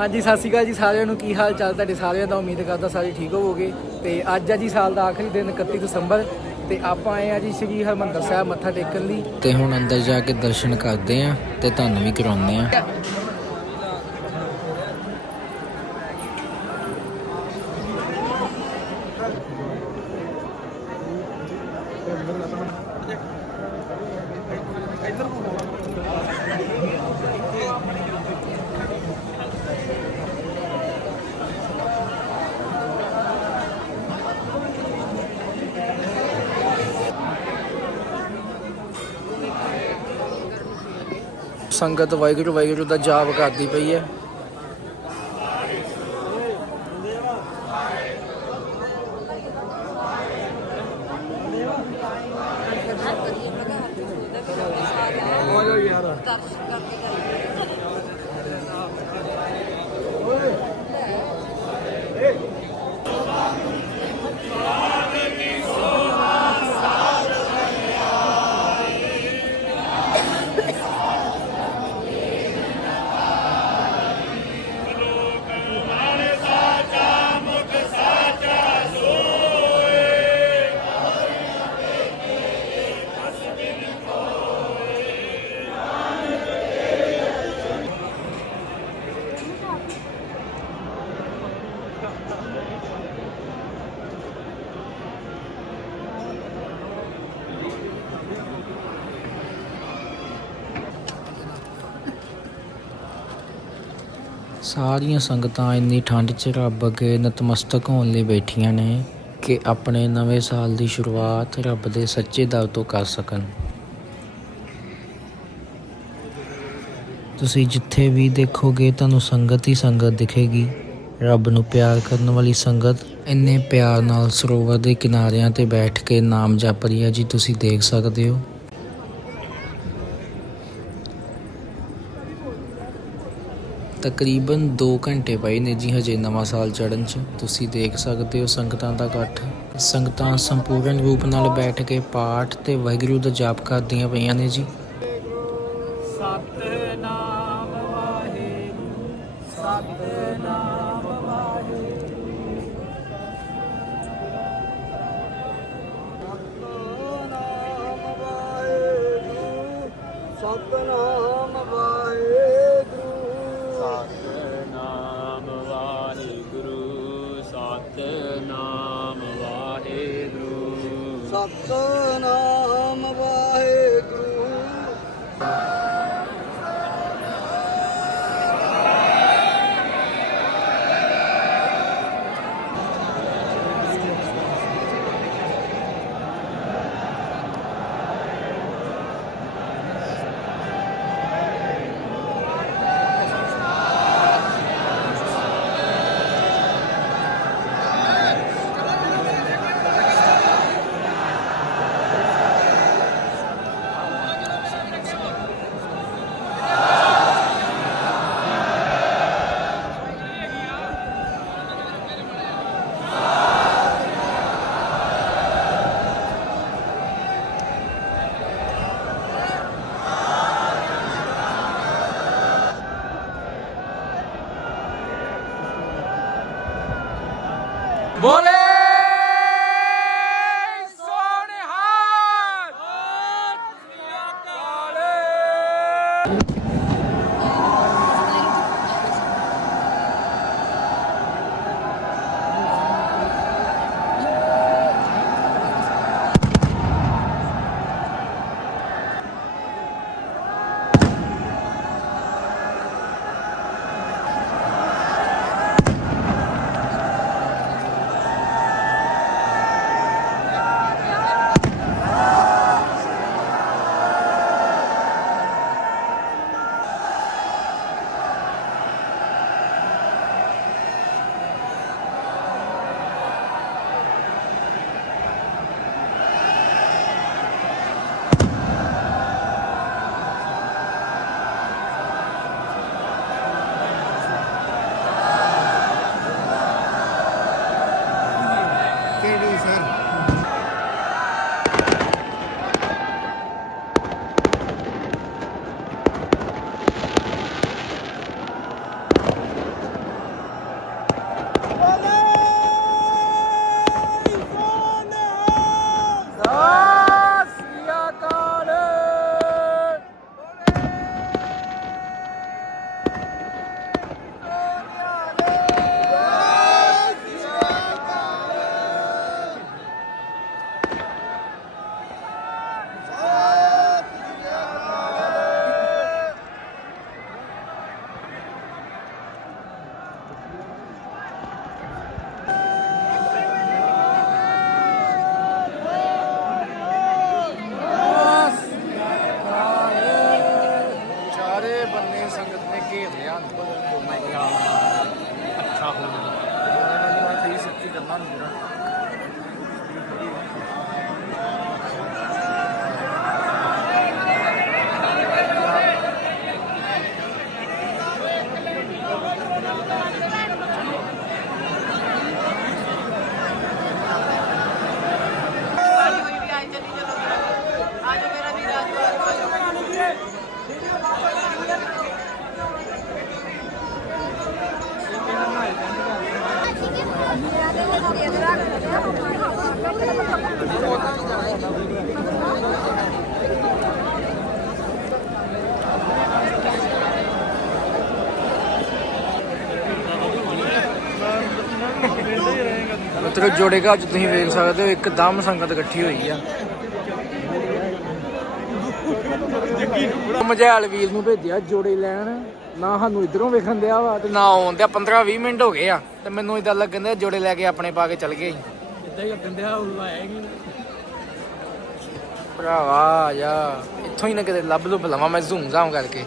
ਹਾਂਜੀ ਸਤਿ ਸ਼੍ਰੀ ਅਕਾਲ ਜੀ ਸਾਰਿਆਂ ਨੂੰ। ਕੀ ਹਾਲ ਚਾਲ ਤੁਹਾਡੇ ਸਾਰਿਆਂ ਦਾ? ਉਮੀਦ ਕਰਦਾ ਸਾਰੇ ਠੀਕ ਹੋਵੋਗੇ। ਤੇ ਅੱਜ ਆ ਜੀ ਸਾਲ ਦਾ ਆਖਰੀ ਦਿਨ 31 ਦਸੰਬਰ। ਤੇ ਆਪਾਂ ਆਏ ਆ ਜੀ ਸ੍ਰੀ ਹਰਮੰਦਰ ਸਾਹਿਬ ਮੱਥਾ ਟੇਕਣ ਲਈ। ਤੇ ਹੁਣ ਅੰਦਰ ਜਾ ਕੇ ਦਰਸ਼ਨ ਕਰਦੇ ਆਂ ਤੇ ਤੁਹਾਨੂੰ ਵੀ ਕਰਾਉਂਦੇ ਆਂ। ਸੰਗਤ ਵਾਹਿਗੁਰੂ ਵਾਹਿਗੁਰੂ ਦਾ ਜਾਪ ਕਰਦੀ ਪਈ ਹੈ। ਸਾਰੀਆਂ ਸੰਗਤਾਂ ਇੰਨੀ ਠੰਡ 'ਚ ਰੱਬ ਅੱਗੇ ਨਤਮਸਤਕ ਹੋਣ ਲਈ ਬੈਠੀਆਂ ਨੇ ਕਿ ਆਪਣੇ ਨਵੇਂ ਸਾਲ ਦੀ ਸ਼ੁਰੂਆਤ ਰੱਬ ਦੇ ਸੱਚੇ ਦਰ ਤੋਂ ਕਰ ਸਕਣ। ਤੁਸੀਂ ਜਿੱਥੇ ਵੀ ਦੇਖੋਗੇ ਤੁਹਾਨੂੰ ਸੰਗਤ ਹੀ ਸੰਗਤ ਦਿਖੇਗੀ। ਰੱਬ ਨੂੰ ਪਿਆਰ ਕਰਨ ਵਾਲੀ ਸੰਗਤ ਇੰਨੇ ਪਿਆਰ ਨਾਲ ਸਰੋਵਰ ਦੇ ਕਿਨਾਰਿਆਂ ਤੇ ਬੈਠ ਕੇ ਨਾਮ ਜਪ ਰਹੀ ਹੈ ਜੀ, ਤੁਸੀਂ ਦੇਖ ਸਕਦੇ ਹੋ। ਤਕਰੀਬਨ 2 ਘੰਟੇ ਪਏ ਨੇ ਜੀ ਹਜੇ ਨਵਾਂ ਸਾਲ ਚੜ੍ਹਨ 'ਚ। ਤੁਸੀਂ ਦੇਖ ਸਕਦੇ ਹੋ ਸੰਗਤਾਂ ਦਾ ਇਕੱਠ। ਸੰਗਤਾਂ ਸੰਪੂਰਨ ਰੂਪ ਨਾਲ ਬੈਠ ਕੇ ਪਾਠ ਤੇ ਵਾਹਿਗੁਰੂ ਦਾ ਜਾਪ ਕਰਦੀਆਂ ਪਈਆਂ ਨੇ ਜੀ। ਸਤਨਾਮ ਵਾਹਿਗੁਰੂ। ਸਤਨਾਮ ਵਾਹਿਗੁਰੂ। ਸਤਨਾਮ ਸਤਨਾਮ ¡Ole! ਮਿੱਤਰੋ ਜੋੜੇਗਾ ਅੱਜ ਤੁਸੀਂ ਵੇਖ ਸਕਦੇ ਹੋ ਇੱਕਦਮ ਸੰਗਤ ਇਕੱਠੀ ਹੋਈ ਆ। ਮਜੈਲ ਵੀਰ ਨੂੰ ਭੇਜਿਆ ਜੋੜੇ ਲੈਣ। ਨਾ ਸਾਨੂੰ ਇਧਰੋਂ ਵੇਖਣ ਦਿਆ ਵਾ ਤੇ ਨਾ ਆਉਂਦੇ 15 20 ਮਿੰਟ ਹੋ ਗਏ ਆ ਤੇ ਮੈਨੂੰ ਇਦਾਂ ਲੱਗਣ ਦਿਆ ਜੋੜੇ ਲੈ ਕੇ ਆਪਣੇ ਪਾ ਕੇ ਚੱਲ ਗਏ ਇਦਾਂ ਹੀ ਲੱਗਣ ਦਿਆ ਉਹ ਆਇਆ ਹੀ ਨਹੀਂ। ਭਰਾਵਾ ਆ ਜਾ। ਇੱਥੋਂ ਹੀ ਨਾ ਕਿਤੇ ਲੱਭ ਲੁੱਭ ਲਵਾਂ ਮੈਂ ਜ਼ੂਮ ਜ਼ਾਮ ਕਰਕੇ।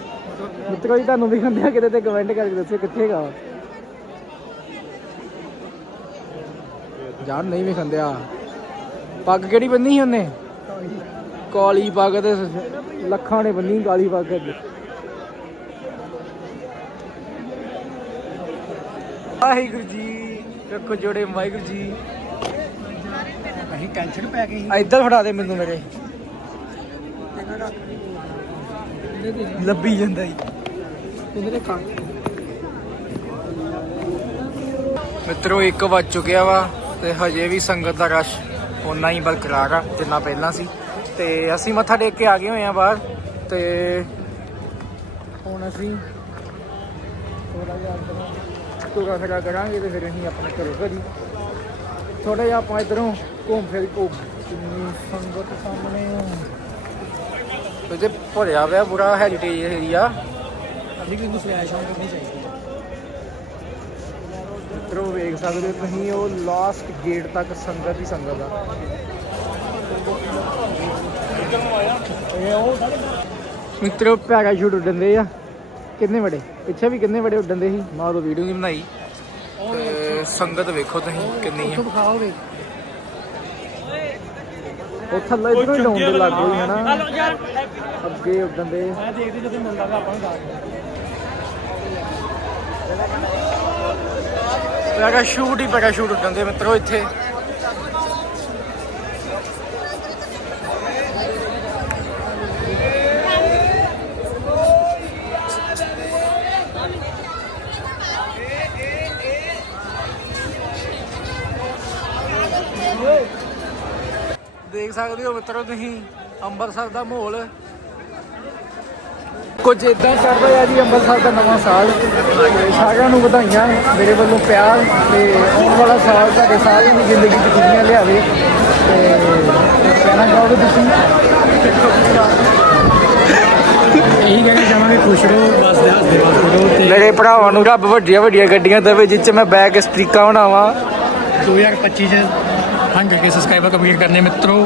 ਮਿੱਤਰੋ ਜੀ ਤੁਹਾਨੂੰ ਵੇਖਣ ਦਿਆ ਕਿਤੇ ਤੇ ਕਮੈਂਟ ਕਰਕੇ ਦੱਸਿਓ ਕਿੱਥੇ ਗਾ ਜਾਨ ਨਹੀਂ ਵੇਖਣ ਦਿਆ ਪੱਗ ਕਿਹੜੀ ਬੰਨੀ ਸੀ ਉਹਨੇ? ਕਾਲੀ ਪੱਗ ਤੇ ਲੱਖਾਂ ਨੇ ਬੰਨੀ ਕਾਲੀ ਪੱਗ ਵਾਹਿਗੁਰੂ ਜੀ ਰੱਖੋ ਜੋੜੇ ਵਾਹਿਗੁਰੂ ਜੀ। ਅਸੀਂ ਟੈਨਸ਼ਨ ਪੈ ਗਈ ਇੱਧਰ ਫੜਾ ਦੇ ਮੈਨੂੰ ਮੇਰੇ। ਲੱਭੀ ਜਾਂਦਾ ਹੀ ਇਹਦੇ ਕਾਂ ਮਿੱਤਰੋ 1 ਵੱਜ ਚੁੱਕਿਆ ਵਾ। ਤੇ ਹਜੇ ਵੀ ਸੰਗਤ ਦਾ ਰਸ਼ ਉਨਾ ਹੀ ਬਰਕਰਾਰ ਆ ਜਿੰਨਾ ਪਹਿਲਾਂ ਸੀ। ਤੇ ਅਸੀਂ ਮੱਥਾ ਟੇਕ ਕੇ ਆ ਗਏ ਹੋਏ ਆ ਬਾਹਰ ਤੇ ਹੁਣ ਅਸੀਂ ਥੋੜਾ ਜਿਹਾ ਤੁਰਾ ਫਿਰਾ ਕਰਾਂਗੇ ਤੇ ਫਿਰ ਅਸੀਂ ਆਪਣੇ ਘਰੋਂ ਘਰੀ। ਥੋੜਾ ਜਿਹਾ ਆਪਾਂ ਇਧਰੋਂ ਘੁੰਮ ਫਿਰ ਕੋ ਸੰਗਤ ਸਾਹਮਣੇ ਤੇ ਭਰਿਆ ਪਿਆ ਬੁਰਾ ਹੈਰੀਟੇਜ ਏਰੀਆ ਅਲੀ ਕਿ ਫਲੈਸ਼ ਆਨ ਕਰਨੀ ਚਾਹੀਦੀ ਮਿੱਤਰੋ ਵੇਖ ਸਕਦੇ ਹੋ ਤੁਸੀਂ ਉਹ ਲਾਸਟ ਗੇਟ ਤੱਕ ਸੰਗਤ ਹੀ ਸੰਗਤ ਆ। ਮਿੱਤਰੋ ਪੈਰਾਸ਼ੂਟ ਉੱਡਣ ਦੇ ਆ। ਕਿੰਨੇ ਵੜੇ? ਪਿੱਛੇ ਵੀ ਕਿੰਨੇ ਵੜੇ ਉੱਡਣ ਦੇ ਸੀ? ਮੈਂ ਉਦੋਂ ਵੀਡੀਓ ਨਹੀਂ ਬਣਾਈ। ਤੇ ਸੰਗਤ ਵੇਖੋ ਤੁਸੀਂ ਕਿੰਨੀ ਆ। ਉਹ ਥੱਲੇ ਇਧਰੋਂ ਹੀ ਲਾਉਂਦੇ ਲੱਗ ਗਈ ਹਨਾ? ਯਾਰ। ਅੱਗੇ ਉੱਡਣ ਦੇ। ਮੈਂ ਦੇਖਦੀ ਜਦੋਂ ਮੁੰਡਾ ਦਾ ਆਪਾਂ ਨੂੰ ਦੱਸ ਪੈਰਾਸ਼ੂਟ ਹੀ ਪੈਰਾਸ਼ੂਟ ਉੱਡਣ ਦੇ ਮਿੱਤਰੋ ਇੱਥੇ। ਦੇਖ ਸਕਦੇ ਹੋ ਮਿੱਤਰੋ ਤੁਸੀਂ ਅੰਮ੍ਰਿਤਸਰ ਦਾ ਮਾਹੌਲ। ਕੁਝ ਇਦਾਂ ਚੱਲ ਰਿਹਾ ਜੀ ਅੰਮ੍ਰਿਤਸਰ ਦਾ ਨਵਾਂ ਸਾਲ। ਸਾਰਿਆਂ ਨੂੰ ਵਧਾਈਆਂ ਮੇਰੇ ਵੱਲੋਂ ਪਿਆਰ ਤੇ ਆਉਣ ਵਾਲਾ ਸਾਲ ਤੁਹਾਡੇ ਸਾਰਿਆਂ ਦੀ ਜ਼ਿੰਦਗੀ 'ਚ ਖੁਸ਼ੀਆਂ ਲਿਆਵੇ। ਤੇ ਕਹਿਣਾ ਚਾਹੋਗੇ ਤੁਸੀਂ? ਇਹੀ ਕਹਿਣਾ ਚਾਹਾਂਗੇ ਖੁਸ਼ ਰਹੋ ਬਸ ਦੇ ਹੱਸਦੇ ਰਹੋ ਤੇ ਮੇਰੇ ਭਰਾਵਾਂ ਨੂੰ ਰੱਬ ਵੱਡੀਆਂ ਵੱਡੀਆਂ ਗੱਡੀਆਂ ਦੇਵੇ ਜਿਸ 'ਚ ਮੈਂ ਬੈਕ ਸਪੀਕਾਂ ਬਣਾਵਾਂ। 2025 ਚ 100 ਕੇ ਸਬਸਕ੍ਰਾਈਬਰ ਕੰਪਲੀਟ ਕਰਨੇ ਮਿੱਤਰੋ।